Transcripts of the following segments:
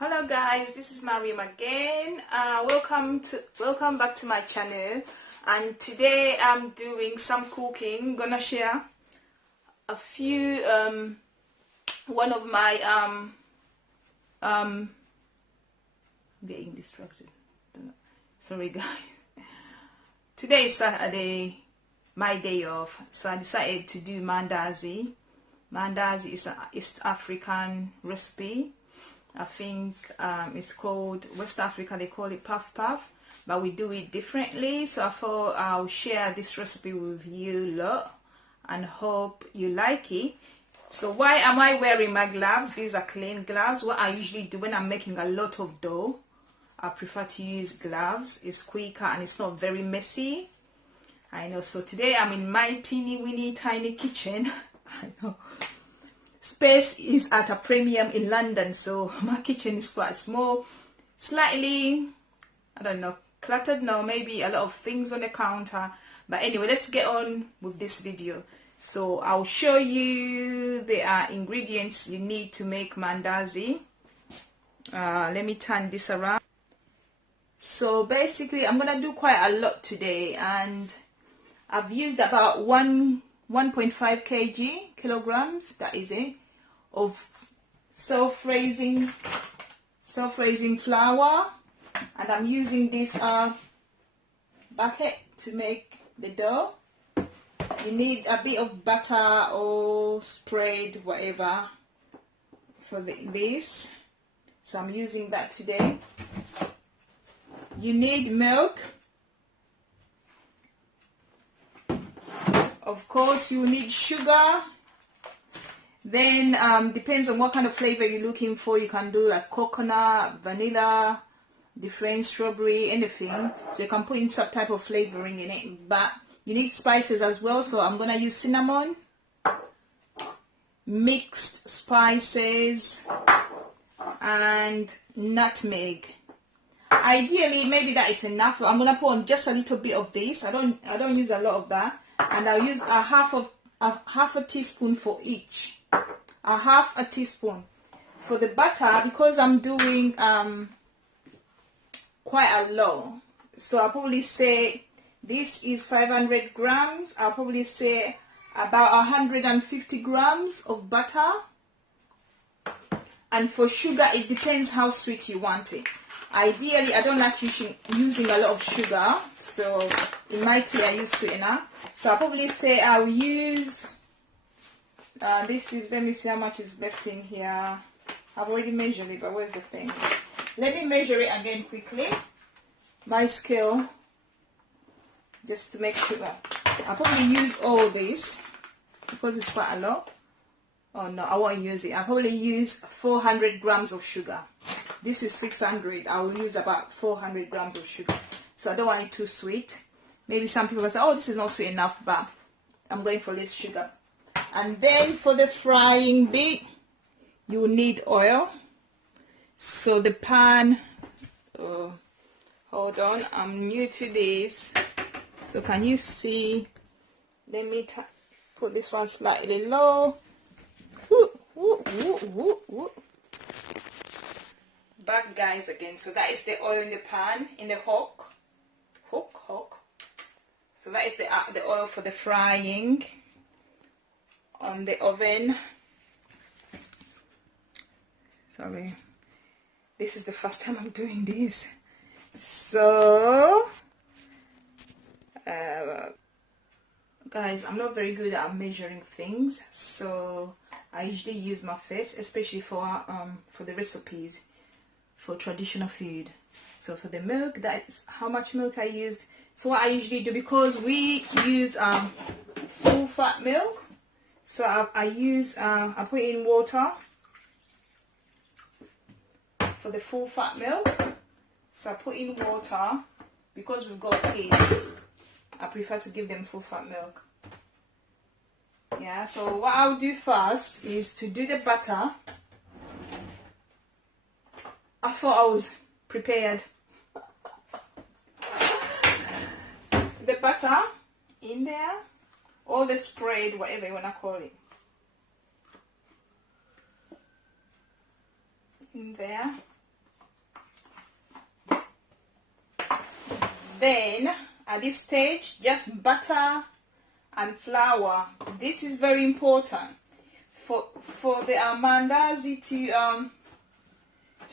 Hello guys, this is Mariam again. Welcome back to my channel, and today I'm doing some cooking. Gonna share a few one of my I'm getting distracted. Sorry guys. Today is Saturday, my day off, so I decided to do Mandazi. Mandazi is an East African recipe. I think it's called West Africa, they call it puff puff, but we do it differently. So I thought I'll share this recipe with you lot and hope you like it. So why am I wearing my gloves? These are clean gloves. What I usually do when I'm making a lot of dough, I prefer to use gloves. It's quicker and it's not very messy. I know. So today I'm in my teeny weeny tiny kitchen. I know. Space is at a premium in London, so my kitchen is quite small, slightly, I don't know, cluttered now, maybe a lot of things on the counter. But anyway, let's get on with this video. So I'll show you the ingredients you need to make Mandazi. Let me turn this around. So basically I'm gonna do quite a lot today, and I've used about 1.5 kilograms, that is it, of self-raising flour, and I'm using this bucket to make the dough. You need a bit of butter or spread, whatever, for this, so I'm using that today. You need milk. Of course, you need sugar. Then depends on what kind of flavor you're looking for. You can do like coconut, vanilla, different strawberry, anything. So you can put in some type of flavoring in it. But you need spices as well. So I'm gonna use cinnamon, mixed spices, and nutmeg. Ideally, maybe that is enough. I'm gonna put on just a little bit of this. I don't use a lot of that. And I'll use a half a teaspoon for each. A half a teaspoon for the butter, because I'm doing quite a lot. So I'll probably say this is 500 grams. I'll probably say about 150 grams of butter. And for sugar, it depends how sweet you want it. Ideally, I don't like using a lot of sugar, so in my tea I use sweetener. So I'll probably say I'll use, this is, let me see how much is left in here. I've already measured it, but where's the thing? Let me measure it again quickly. My scale, just to make sure. I'll probably use all this, because it's quite a lot. Oh no, I won't use it. I'll probably use 400 grams of sugar. This is 600. I will use about 400 grams of sugar. So I don't want it too sweet. Maybe some people will say, oh, this is not sweet enough, but I'm going for less sugar. And then for the frying bit, you will need oil. So the pan, hold on, I'm new to this. So can you see? Let me put this one slightly low. Back guys again. So that is the oil in the pan, in the hook. So that is the oil for the frying on the oven. Sorry, this is the first time I'm doing this. So guys, I'm not very good at measuring things, so I usually use my fist, especially for the recipes for traditional food. So for the milk, that's how much milk I used. So what I usually do, because we use full fat milk, so I put in water for the full fat milk. So I put in water, because we've got kids, I prefer to give them full fat milk. Yeah, so what I'll do first is to do the butter. I thought I was prepared. The butter in there, or the spread, whatever you want to call it. In there. Then at this stage, just butter and flour. This is very important for the mandazi to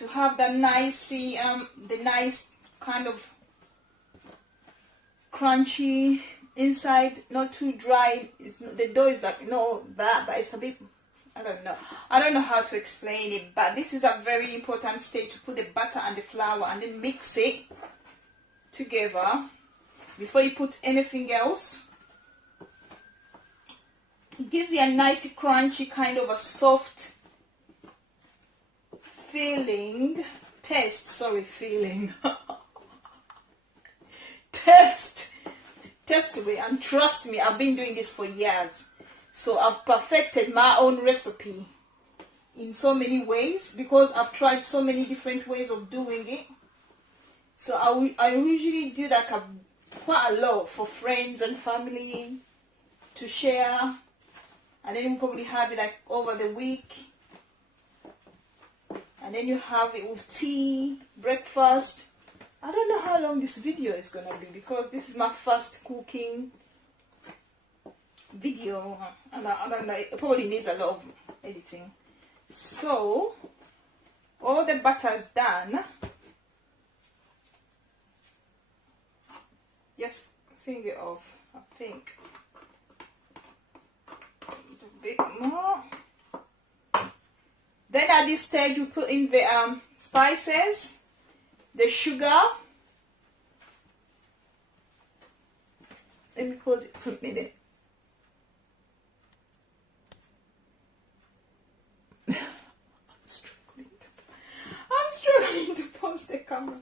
have the nice kind of crunchy inside, not too dry. The dough is like but it's a bit, I don't know how to explain it, but this is a very important stage to put the butter and the flour and then mix it together before you put anything else. It gives you a nice crunchy kind of a soft taste away. And trust me, I've been doing this for years, so I've perfected my own recipe in so many ways because I've tried so many different ways of doing it. So I usually do like quite a lot for friends and family to share, and then you probably have it like over the week, and then you have it with tea, breakfast. I don't know how long this video is gonna be because this is my first cooking video, and I don't know, it probably needs a lot of editing. So all the butter is done. Just sing it off, I think. A bit more. Then at this stage we put in the spices, the sugar. Let me pause it for a minute. I'm struggling to pause the camera.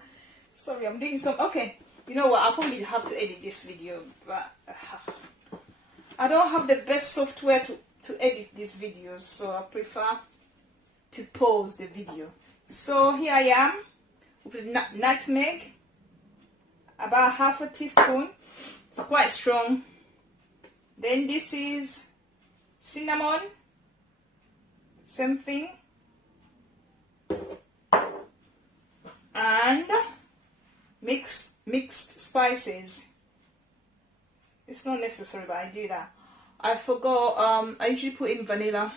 Sorry, I'm doing some. Okay, you know what? I'll probably have to edit this video, but I don't have the best software to edit these videos, so I prefer to pause the video. So here I am with nutmeg, about half a teaspoon. It's quite strong. Then this is cinnamon, same thing, and mixed spices. It's not necessary, but I do that. I forgot, I usually put in vanilla,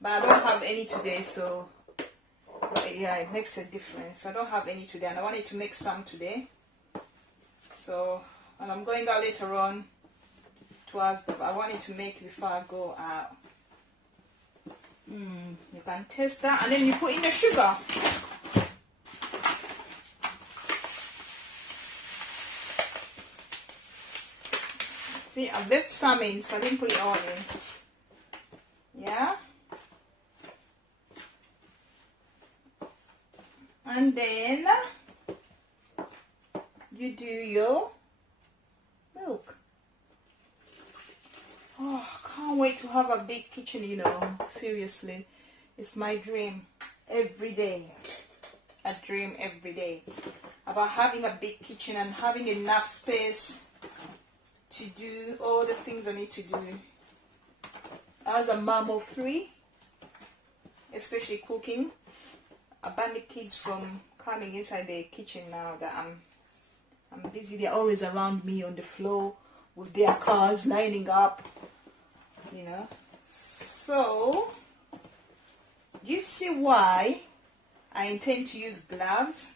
but I don't have any today, so but yeah, it makes a difference. I don't have any today, and I wanted to make some today. So, and I'm going out later on towards the, I wanted to make before I go out. You can taste that, and then you put in the sugar. See, I've left some in, so I didn't put it all in. Yeah. And then you do your milk. Oh, I can't wait to have a big kitchen, you know. Seriously, it's my dream every day. A dream every day about having a big kitchen and having enough space to do all the things I need to do. As a mom of 3, especially cooking, I ban the kids from coming inside the kitchen now that I'm busy. They're always around me on the floor with their cars lining up, you know. So do you see why I intend to use gloves?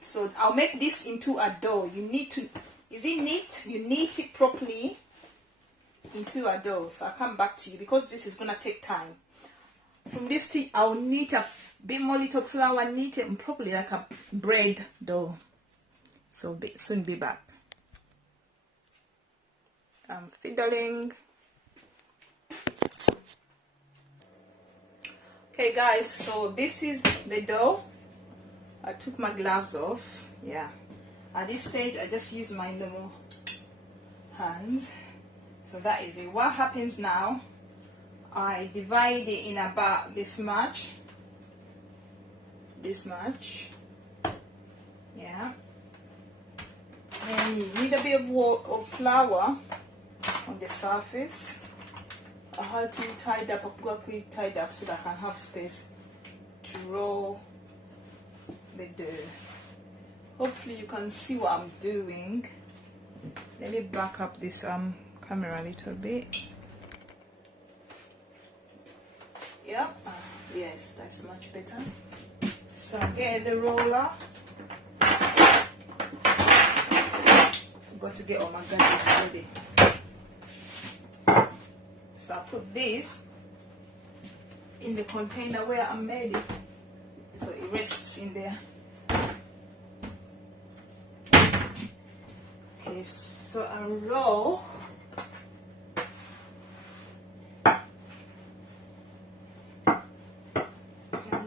So I'll make this into a dough. You need to, is it neat? You knead it properly into a dough. So I'll come back to you because this is going to take time. From this thing, I'll knead a bit more little flour, knead it properly like a bread dough. So soon be back. I'm fiddling. Okay guys, so this is the dough. I took my gloves off. Yeah. At this stage, I just use my normal hands. So that is it. What happens now, I divide it in about this much. This much. Yeah. And you need a bit of flour on the surface. I had to tied up, I've got it tied up so that I can have space to roll the dough. Hopefully you can see what I'm doing. Let me back up this camera a little bit. Yeah, yes, that's much better. So get the roller. Got to get all my gadgets ready. So I put this in the container where I made it, so it rests in there. Okay, so I roll.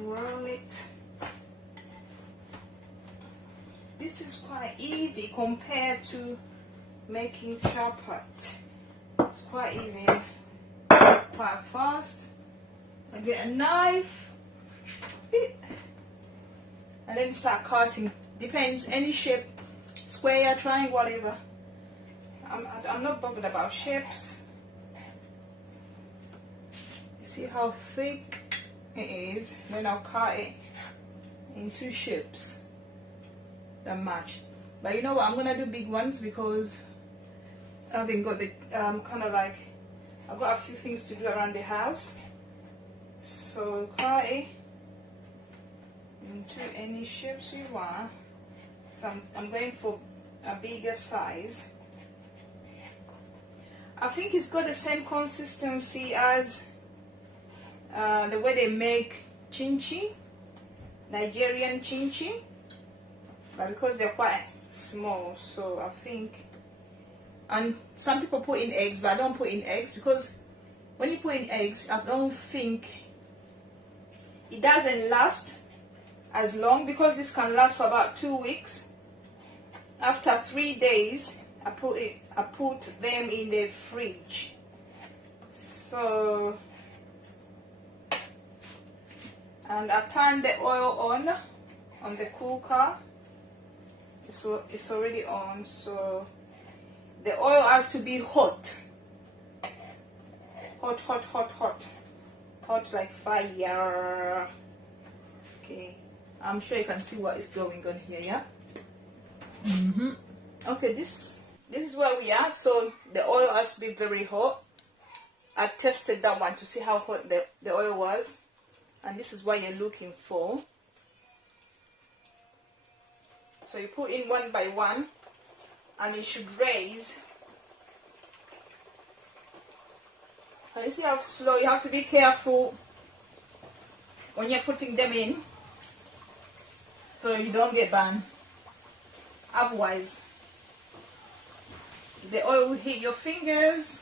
Roll it. This is quite easy compared to making chapati. It's quite easy, quite fast. I get a knife and then start cutting. Depends, any shape, square, triangle, whatever. I'm not bothered about shapes. You see how thick it is? Then I'll cut it in two shapes that match. But you know what? I'm gonna do big ones because I haven't got the kind of like, I've got a few things to do around the house. So cut it into any shapes you want. So I'm going for a bigger size. I think it's got the same consistency as the way they make chinchi, Nigerian chinchi, but because they're quite small, so I think, and some people put in eggs, but I don't put in eggs because when you put in eggs, I don't think it doesn't last as long, because this can last for about 2 weeks. After 3 days, I put them in the fridge. So, and I turn the oil on the cooker. So it's already on, so the oil has to be hot. Hot like fire. Okay, I'm sure you can see what is going on here, yeah? Okay, this is where we are. So the oil has to be very hot. I tested that one to see how hot the oil was, and this is what you're looking for. So you put in one by one, and it should raise. And you see how slow, you have to be careful when you're putting them in, so you don't get burned. Otherwise, the oil will hit your fingers.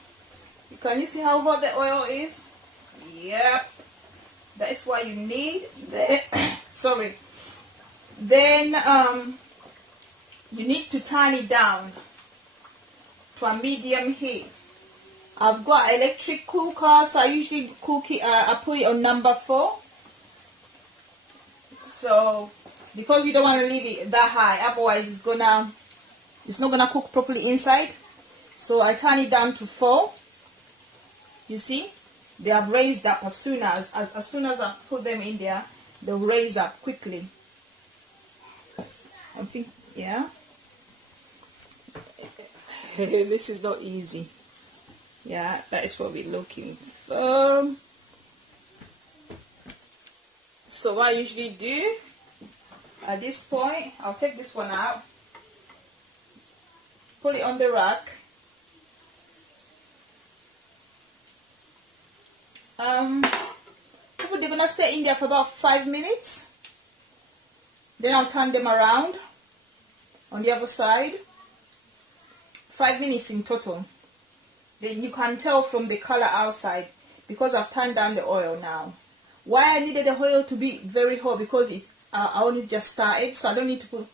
Can you see how hot the oil is? Yep. That is what you need. Sorry. Then you need to turn it down to a medium heat. I've got an electric cooker, so I usually cook it. I put it on number 4. So because you don't want to leave it that high, otherwise it's not gonna cook properly inside. So I turn it down to 4. You see, they have raised up as soon as I put them in there, they'll raise up quickly. I think, yeah. This is not easy. Yeah, that is what we're looking for. So what I usually do at this point, I'll take this one out, put it on the rack. They're gonna stay in there for about 5 minutes. Then I'll turn them around on the other side. 5 minutes in total. Then you can tell from the color outside because I've turned down the oil now. Why I needed the oil to be very hot, because I only just started, so I don't need to put.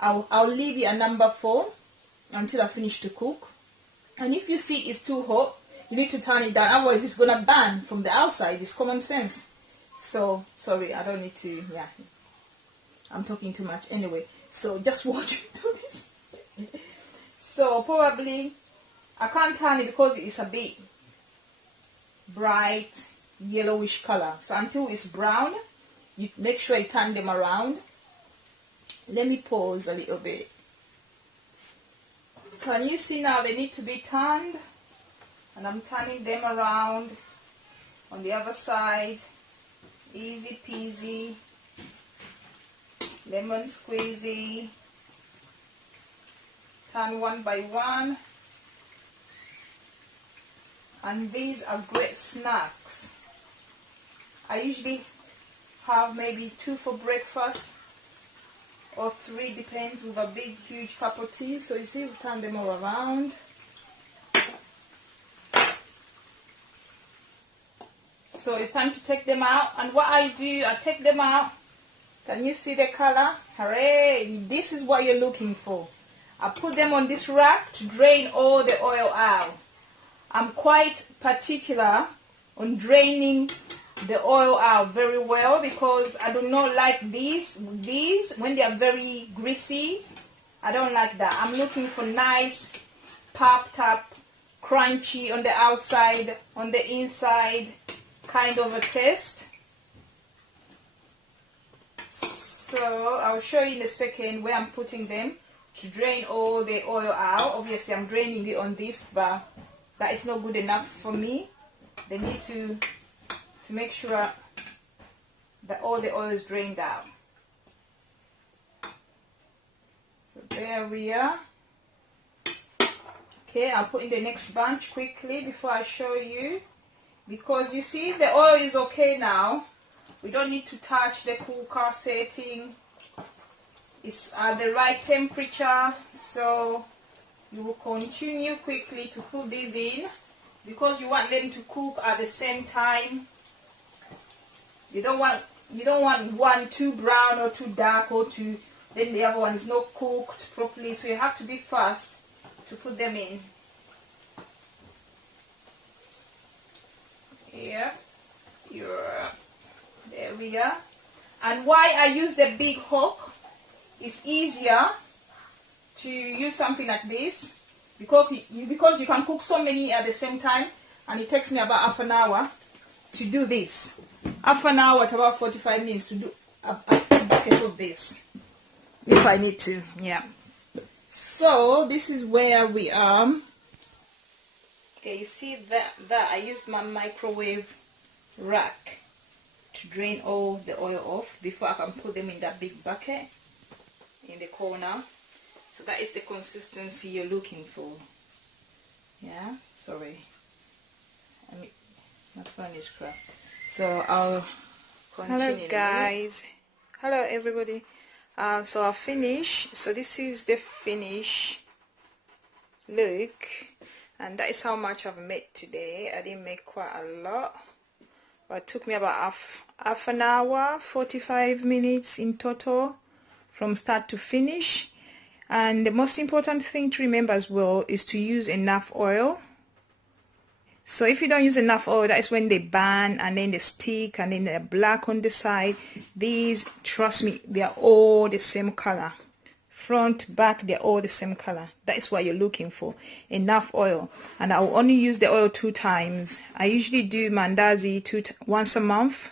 I'll leave it at number 4 until I finish to cook. And if you see it's too hot, you need to turn it down, otherwise it's gonna burn from the outside. It's common sense. So sorry, I don't need to. Yeah, I'm talking too much anyway. So just watch me do this. So probably I can't turn it because it's a bit bright yellowish color. So until it's brown, you make sure you turn them around. Let me pause a little bit. Can you see now they need to be turned? And I'm turning them around on the other side. Easy peasy. Lemon squeezy. Turn one by one. And these are great snacks. I usually have maybe 2 for breakfast or 3, depends, with a big huge cup of tea. So you see, we turn them all around. So it's time to take them out, and what I do, I take them out. Can you see the color? Hooray! This is what you're looking for. I put them on this rack to drain all the oil out. I'm quite particular on draining the oil out very well because I do not like these when they are very greasy. I don't like that. I'm looking for nice puffed up, crunchy on the outside, on the inside kind of a taste. So I'll show you in a second where I'm putting them to drain all the oil out. Obviously I'm draining it on this, but that is not good enough for me. They need to make sure that all the oil is drained out. So there we are. Okay, I'll put in the next bunch quickly before I show you, because you see the oil is okay now. We don't need to touch the cooker setting. It's at the right temperature, so you will continue quickly to put these in because you want them to cook at the same time. You don't want one too brown or too dark or then the other one is not cooked properly, so you have to be fast to put them in. Yeah. There we are. And why I use the big hook, it's easier to use something like this because you can cook so many at the same time, and it takes me about half an hour to do this. Half an hour to about 45 minutes to do a bucket of this if I need to. Yeah. So this is where we are. Okay, you see that I used my microwave rack to drain all the oil off before I can put them in that big bucket in the corner. So that is the consistency you're looking for. Yeah, sorry, I mean, my phone is cracked. So I'll continue. Hello guys, hello everybody. So I'll finish. So this is the finish look, and that is how much I've made today. I didn't make quite a lot, but it took me about half an hour, 45 minutes in total from start to finish. And the most important thing to remember as well is to use enough oil. So if you don't use enough oil, that is when they burn and then they stick and then they're black on the side. These, trust me, they are all the same color. Front, back, they're all the same color. That is what you're looking for, enough oil. And I will only use the oil 2 times. I usually do Mandazi once a month,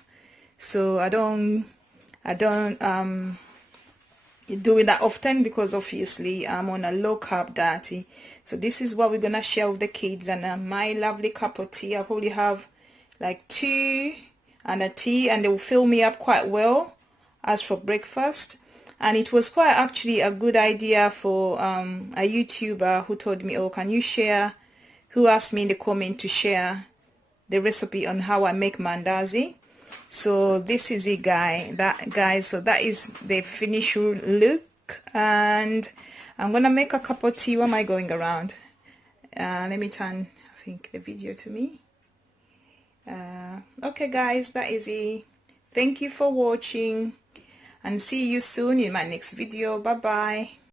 so I don't do it that often because obviously I'm on a low carb diet. So this is what we're gonna share with the kids, and my lovely cup of tea. I probably have like 2 and a tea, and they will fill me up quite well as for breakfast. And it was quite actually a good idea for a YouTuber who told me, oh, can you share, who asked me in the comment to share the recipe on how I make Mandazi. So this is it, guys. So that is the finished look, and I'm gonna make a cup of tea. Why am I going around? Let me turn, I think, the video to me. Okay guys, that is it. Thank you for watching, and see you soon in my next video. Bye bye.